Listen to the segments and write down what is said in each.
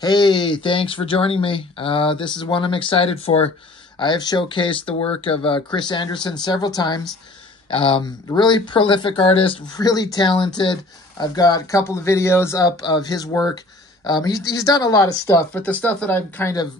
Hey, thanks for joining me. This is one I'm excited for. I have showcased the work of Chris Anderson several times. Really prolific artist, really talented. I've got a couple of videos up of his work. He's done a lot of stuff, but the stuff that I'm kind of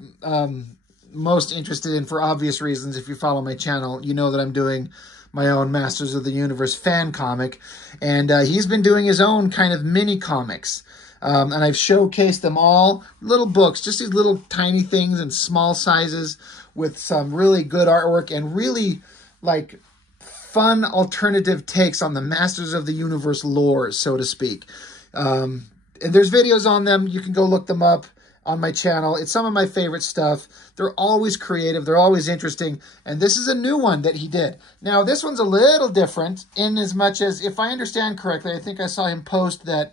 most interested in, for obvious reasons, if you follow my channel, you know that I'm doing my own Masters of the Universe fan comic. And he's been doing his own kind of mini comics. And I've showcased them all, little books, just these little tiny things in small sizes with some really good artwork and really like fun alternative takes on the Masters of the Universe lore, so to speak. And there's videos on them. You can go look them up on my channel. It's some of my favorite stuff. They're always creative. They're always interesting. And this is a new one that he did. Now, this one's a little different in as much as, if I understand correctly, I think I saw him post that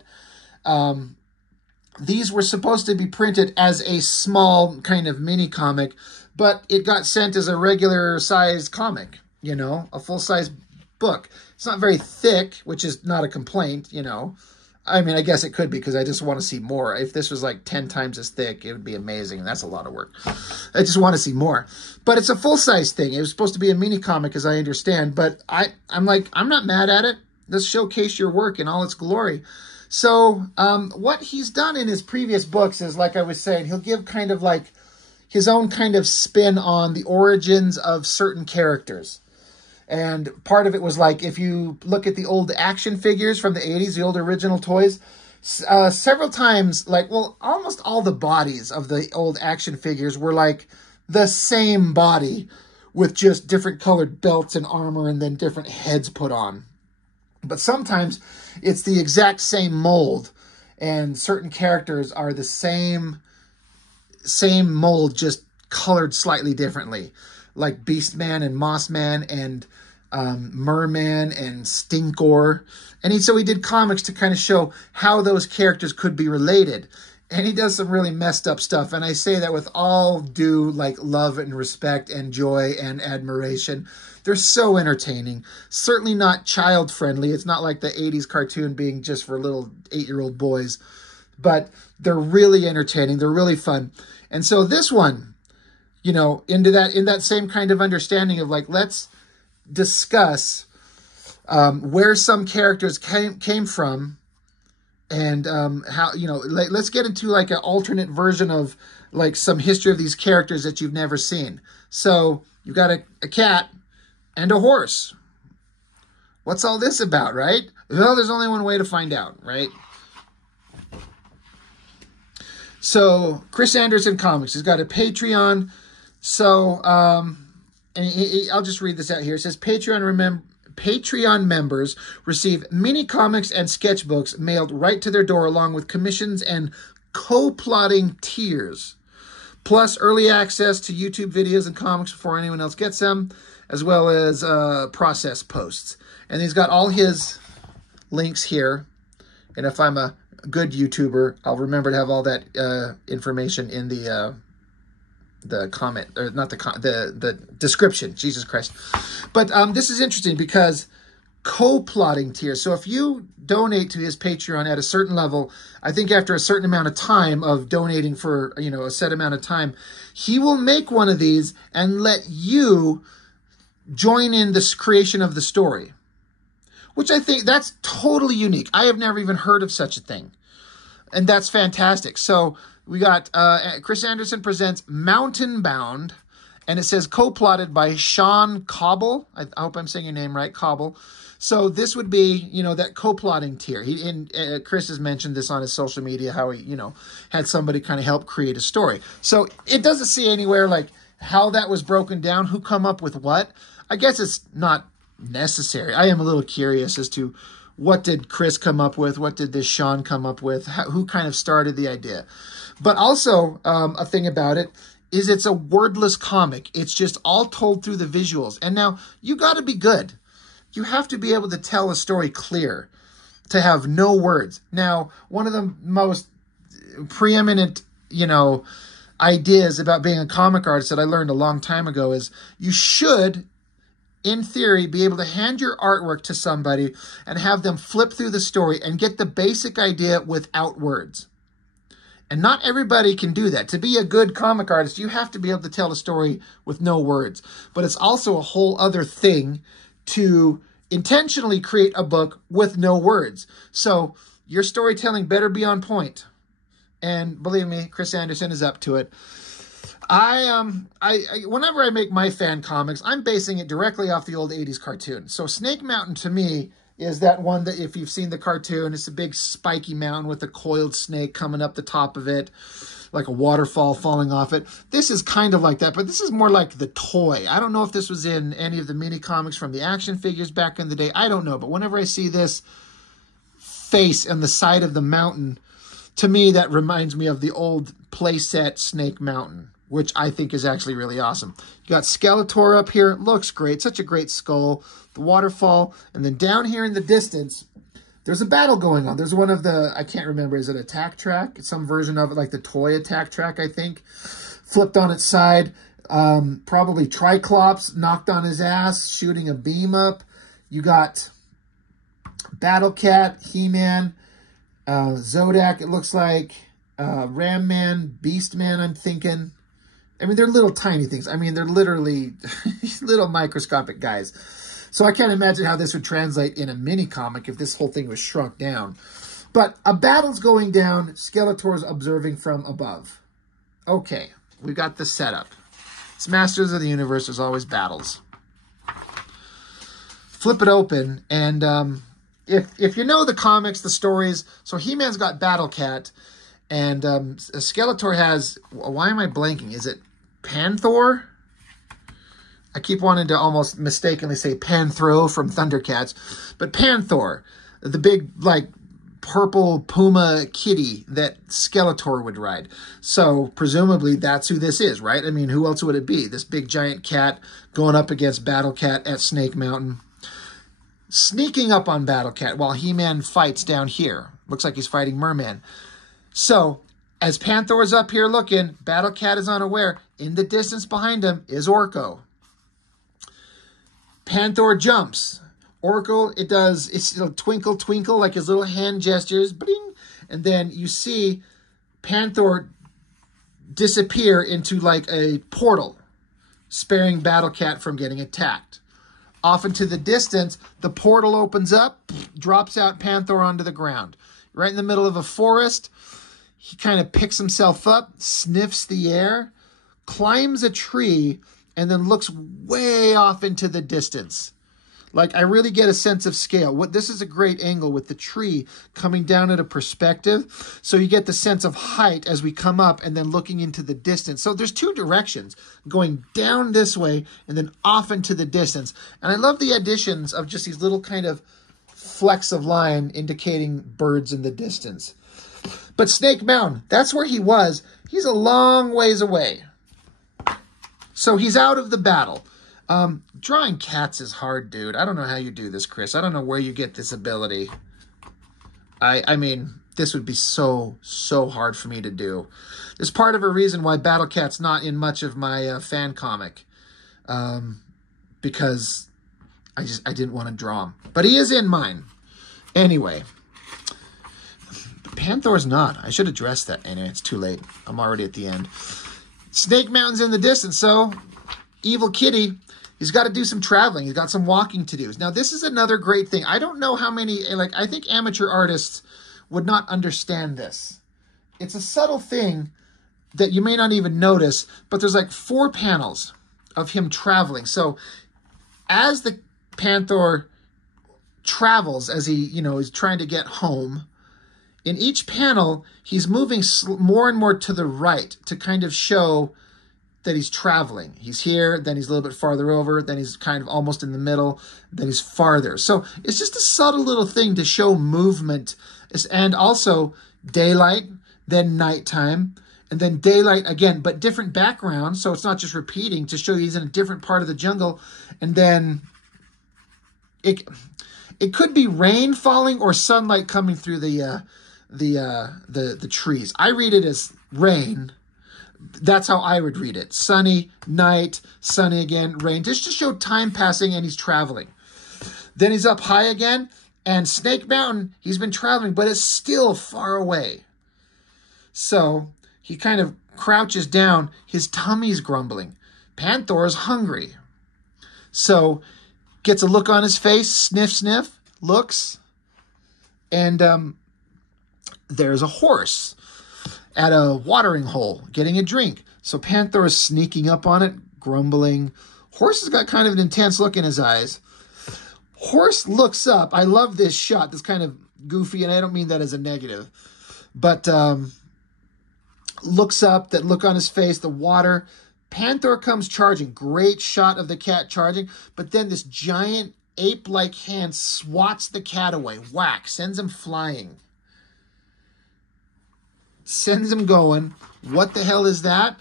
these were supposed to be printed as a small kind of mini comic, but it got sent as a regular size comic, you know, a full-size book. It's not very thick, which is not a complaint, you know. I mean, I guess it could be because I just want to see more. If this was like 10 times as thick, it would be amazing. That's a lot of work. I just want to see more. But it's a full-size thing. It was supposed to be a mini comic, as I understand. But I'm like, I'm not mad at it. Let's showcase your work in all its glory. So what he's done in his previous books is, like I was saying, he'll give kind of like his own kind of spin on the origins of certain characters. And part of it was like, if you look at the old action figures from the 80s, the old original toys, several times, like, well, almost all the bodies of the old action figures were like the same body with just different colored belts and armor and then different heads put on. But sometimes it's the exact same mold, and certain characters are the same mold, just colored slightly differently, like Beastman and Mossman and Merman and Stinkor. And so he did comics to kind of show how those characters could be related. And he does some really messed up stuff. And I say that with all due like love and respect and joy and admiration. They're so entertaining. Certainly not child friendly. It's not like the 80s cartoon being just for little 8-year-old boys. But they're really entertaining. They're really fun. And so this one, you know, in that same kind of understanding of like, let's discuss where some characters came from. And how, you know, let's get into like an alternate version of like some history of these characters that you've never seen. So you've got a cat and a horse. What's all this about, right? Well, there's only one way to find out, right? So Chris Anderson Comics has got a Patreon. So and I'll just read this out here. It says Patreon members receive mini comics and sketchbooks mailed right to their door, along with commissions and co-plotting tiers, plus early access to YouTube videos and comics before anyone else gets them, as well as process posts. And he's got all his links here. And if I'm a good YouTuber, I'll remember to have all that information in the comment, or not the description. Jesus Christ. But this is interesting because co-plotting tiers. So if you donate to his Patreon at a certain level, I think after a certain amount of time of donating for, you know, a set amount of time, he will make one of these and let you join in this creation of the story, which I think that's totally unique. I have never even heard of such a thing. And that's fantastic. So we got Chris Anderson presents Mountain Bound, and it says co-plotted by Sean Cobble. I hope I'm saying your name right, Cobble. So this would be, you know, that co-plotting tier. Chris has mentioned this on his social media, how he, you know, had somebody kind of help create a story. So it doesn't say anywhere like how that was broken down, who come up with what. I guess it's not necessary. I am a little curious as to what did Chris come up with? What did this Sean come up with? Who kind of started the idea? But also, a thing about it is it's a wordless comic. It's just all told through the visuals. And now, you got to be good. You have to be able to tell a story clear, to have no words. Now, one of the most preeminent, you know, ideas about being a comic artist that I learned a long time ago is you should, in theory, be able to hand your artwork to somebody and have them flip through the story and get the basic idea without words. And not everybody can do that. To be a good comic artist, you have to be able to tell a story with no words. But it's also a whole other thing to intentionally create a book with no words. So your storytelling better be on point. And believe me, Chris Anderson is up to it. Whenever I make my fan comics, I'm basing it directly off the old 80s cartoon. So Snake Mountain to me is that one that, if you've seen the cartoon, it's a big spiky mountain with a coiled snake coming up the top of it, like a waterfall falling off it. This is kind of like that, but this is more like the toy. I don't know if this was in any of the mini comics from the action figures back in the day. I don't know, but whenever I see this face on the side of the mountain, to me, that reminds me of the old playset Snake Mountain, which I think is actually really awesome. You got Skeletor up here. Looks great. Such a great skull. The waterfall. And then down here in the distance, there's a battle going on. There's one of the, I can't remember, is it Attack Track? It's some version of it, like the toy Attack Track, I think. Flipped on its side. Probably Triclops knocked on his ass, shooting a beam up. You got Battle Cat, He-Man, Zodak, it looks like, Ram Man, Beast Man, I'm thinking. I mean, they're little tiny things. I mean, they're literally little microscopic guys. So I can't imagine how this would translate in a mini comic if this whole thing was shrunk down. But a battle's going down. Skeletor's observing from above. Okay, we got the setup. It's Masters of the Universe. There's always battles. Flip it open, and if you know the comics, the stories, so He-Man's got Battle Cat, and Skeletor has, why am I blanking? Is it Panther? I keep wanting to almost mistakenly say Panthro from Thundercats, but Panther, the big, like, purple puma kitty that Skeletor would ride. So presumably that's who this is, right? I mean, who else would it be? This big giant cat going up against Battle Cat at Snake Mountain. Sneaking up on Battle Cat while He-Man fights down here. Looks like he's fighting Merman. So, as Panther's up here looking, Battle Cat is unaware. In the distance behind him is Orko. Panther jumps. Orko, it'll twinkle, twinkle, like his little hand gestures. Bling! And then you see Panther disappear into like a portal, sparing Battle Cat from getting attacked. Off into the distance, the portal opens up, drops out Panther onto the ground. Right in the middle of a forest, he kind of picks himself up, sniffs the air, climbs a tree, and then looks way off into the distance. Like, I really get a sense of scale. This is a great angle with the tree coming down at a perspective. So you get the sense of height as we come up and then looking into the distance. So there's two directions, going down this way and then off into the distance. And I love the additions of just these little kind of flecks of line indicating birds in the distance. But Snake Mountain, that's where he was. He's a long ways away. So he's out of the battle. Drawing cats is hard, dude. I don't know how you do this, Chris. I don't know where you get this ability. I mean, this would be so hard for me to do. There's part of a reason why Battle Cat's not in much of my fan comic. Because I didn't want to draw him. But he is in mine. Anyway. Panther's not. I should address that. Anyway, it's too late. I'm already at the end. Snake Mountain's in the distance, so Evil Kitty, he's got to do some traveling. He's got some walking to do. Now, this is another great thing. I don't know how many, like, I think amateur artists would not understand this. It's a subtle thing that you may not even notice, but there's like 4 panels of him traveling. So as the Panther travels, as he, you know, is trying to get home, in each panel, he's moving more and more to the right to kind of show that he's traveling. He's here, then he's a little bit farther over, then he's kind of almost in the middle, then he's farther. So it's just a subtle little thing to show movement, and also daylight, then nighttime, and then daylight again, but different backgrounds, so it's not just repeating to show he's in a different part of the jungle, and then it could be rain falling or sunlight coming through the trees. I read it as rain. That's how I would read it. Sunny, night, sunny again, rain. Just to show time passing and he's traveling. Then he's up high again. And Snake Mountain, he's been traveling, but it's still far away. So he kind of crouches down. His tummy's grumbling. Panther is hungry. So gets a look on his face, sniff, sniff, looks, and there's a horse at a watering hole getting a drink. So Panther is sneaking up on it, grumbling. Horse has got kind of an intense look in his eyes. Horse looks up. I love this shot. That's kind of goofy, and I don't mean that as a negative. But looks up, that look on his face, the water. Panther comes charging. Great shot of the cat charging. But then this giant ape-like hand swats the cat away. Whack. Sends him flying. Sends him going. What the hell is that?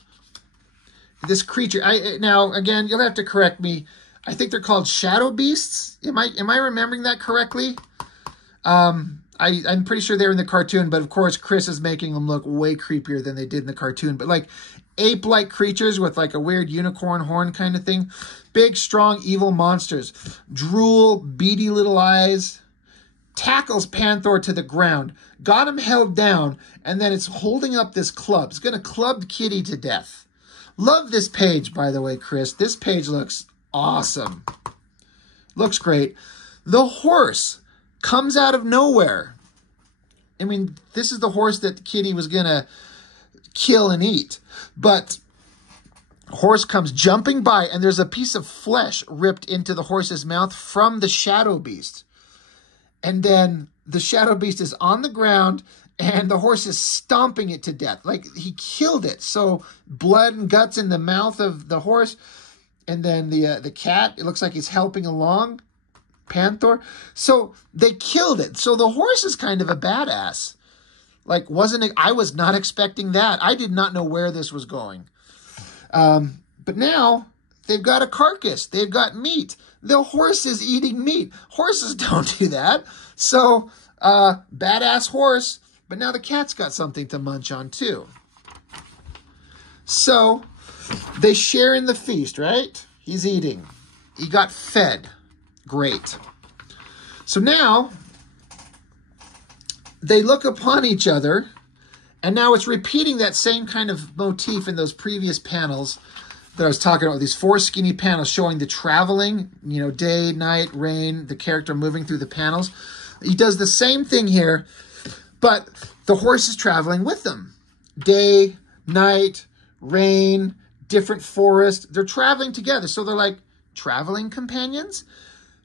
This creature. Now, again, you'll have to correct me. I think they're called shadow beasts. Am I remembering that correctly? I'm pretty sure they're in the cartoon, but of course Chris is making them look way creepier than they did in the cartoon. But like ape-like creatures with like a weird unicorn horn kind of thing. Big, strong, evil monsters. Drool, beady little eyes. Tackles Panther to the ground. Got him held down, and then it's holding up this club. It's going to club Kitty to death. Love this page, by the way, Chris. This page looks awesome. Looks great. The horse comes out of nowhere. I mean, this is the horse that Kitty was going to kill and eat. But horse comes jumping by, and there's a piece of flesh ripped into the horse's mouth from the shadow beast. And then the shadow beast is on the ground, and the horse is stomping it to death. Like, he killed it. So blood and guts in the mouth of the horse. And then the cat, it looks like he's helping along. Panther. So they killed it. So the horse is kind of a badass. Like, I was not expecting that. I did not know where this was going. But now they've got a carcass. They've got meat. The horse is eating meat. Horses don't do that. So, badass horse. But now the cat's got something to munch on too. So, they share in the feast, right? He's eating. He got fed. Great. So now, they look upon each other, and now it's repeating that same kind of motif in those previous panels that I was talking about, these 4 skinny panels showing the traveling, you know, day, night, rain, the character moving through the panels. He does the same thing here, but the horse is traveling with them. Day, night, rain, different forest. They're traveling together. So they're like traveling companions.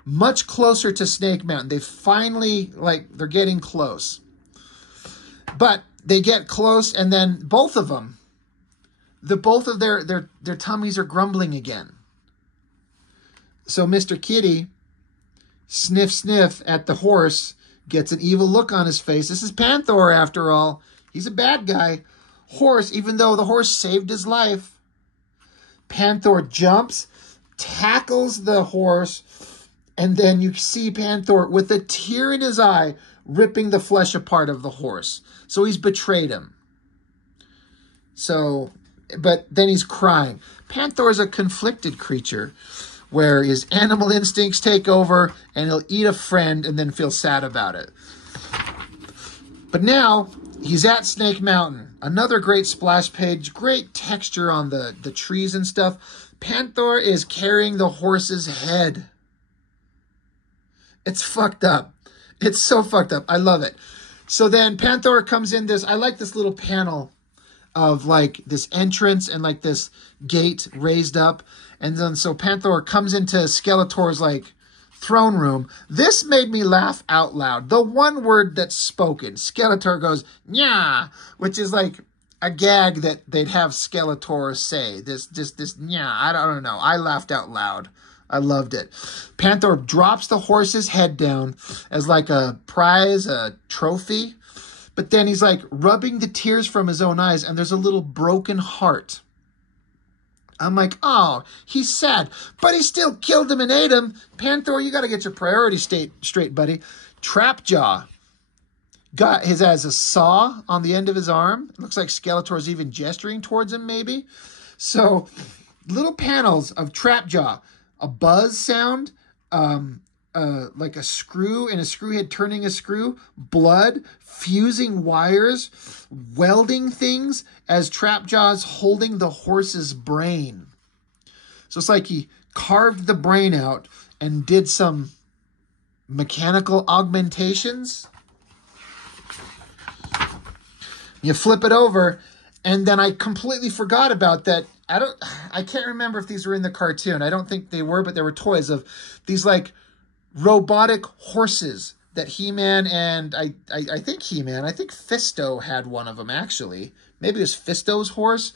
Much closer to Snake Mountain. They finally, they're getting close. But they get close, and then both of them, both of their tummies are grumbling again. So Mr. Kitty, sniff, sniff at the horse, gets an evil look on his face. This is Panther, after all. He's a bad guy. Horse, even though the horse saved his life, Panther jumps, tackles the horse, and then you see Panther with a tear in his eye ripping the flesh apart of the horse. So he's betrayed him. So, but then he's crying. Panther is a conflicted creature where his animal instincts take over and he'll eat a friend and then feel sad about it. But now he's at Snake Mountain. Another great splash page, great texture on the trees and stuff. Panther is carrying the horse's head. It's fucked up. It's so fucked up. I love it. So then Panther comes in this, I like this little panel of like this entrance and like this gate raised up. And then so Panther comes into Skeletor's like throne room. This made me laugh out loud. The one word that's spoken, Skeletor goes, "Nya," which is like a gag that they'd have Skeletor say. This "Nya," I don't know. I laughed out loud. I loved it. Panther drops the horse's head down as like a prize, a trophy. But then he's like rubbing the tears from his own eyes, and there's a little broken heart. I'm like, oh, he's sad. But he still killed him and ate him. Panther, you got to get your priorities straight, buddy. Trapjaw has a saw on the end of his arm. It looks like Skeletor's even gesturing towards him, maybe. So little panels of Trapjaw. A buzz sound, like a screw and a screw head turning a screw, blood, fusing wires, welding things as Trapjaw's holding the horse's brain. So it's like he carved the brain out and did some mechanical augmentations. You flip it over, and then I completely forgot about that. I can't remember if these were in the cartoon. I don't think they were, but there were toys of these like robotic horses that He-Man and I think He-Man, I think Fisto had one of them actually. Maybe it was Fisto's horse,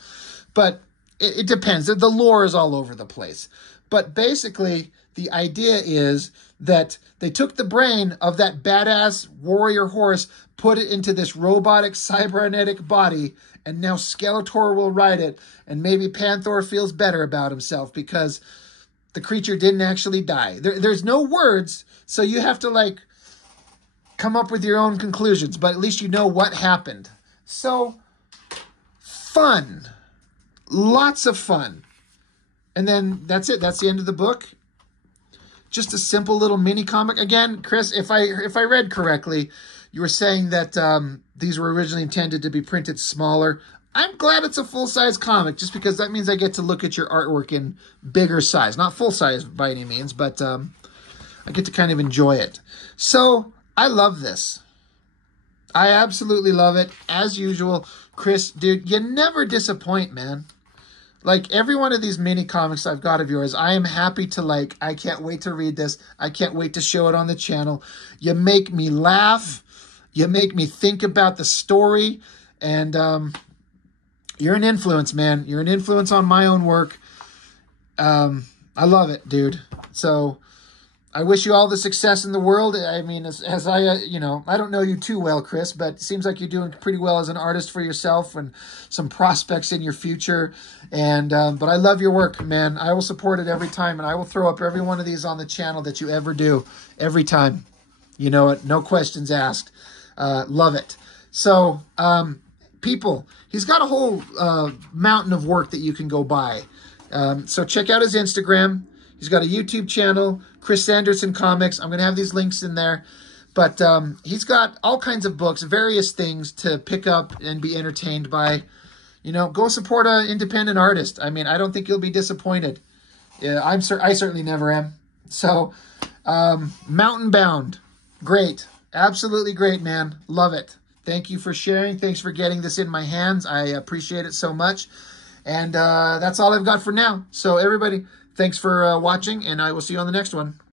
but it depends. The lore is all over the place. But basically, the idea is that they took the brain of that badass warrior horse, put it into this robotic cybernetic body, and now Skeletor will ride it, and maybe Panther feels better about himself because the creature didn't actually die. There's no words, so you have to like come up with your own conclusions, but at least you know what happened. So, fun. Lots of fun. And then that's it. That's the end of the book. Just a simple little mini comic. Again, Chris, if I read correctly, you were saying that these were originally intended to be printed smaller. I'm glad it's a full-size comic, just because that means I get to look at your artwork in bigger size. Not full-size by any means, but I get to kind of enjoy it. So, I love this. I absolutely love it. As usual, Chris, dude, you never disappoint, man. Like, every one of these mini comics I've got of yours, I am happy to, like, I can't wait to read this. I can't wait to show it on the channel. You make me laugh. You make me think about the story. And you're an influence, man. You're an influence on my own work. I love it, dude. So I wish you all the success in the world. I mean, as I, you know, I don't know you too well, Chris, but it seems like you're doing pretty well as an artist for yourself and some prospects in your future. And, but I love your work, man. I will support it every time, and I will throw up every one of these on the channel that you ever do, every time. You know it, no questions asked. Love it. So, people, he's got a whole mountain of work that you can go buy. So check out his Instagram. He's got a YouTube channel, Chris Sanderson Comics. I'm going to have these links in there. But he's got all kinds of books, various things to pick up and be entertained by. You know, go support an independent artist. I mean, I don't think you'll be disappointed. Yeah, I certainly never am. So, Mountain Bound. Great. Absolutely great, man. Love it. Thank you for sharing. Thanks for getting this in my hands. I appreciate it so much. And that's all I've got for now. So, everybody, thanks for watching, and I will see you on the next one.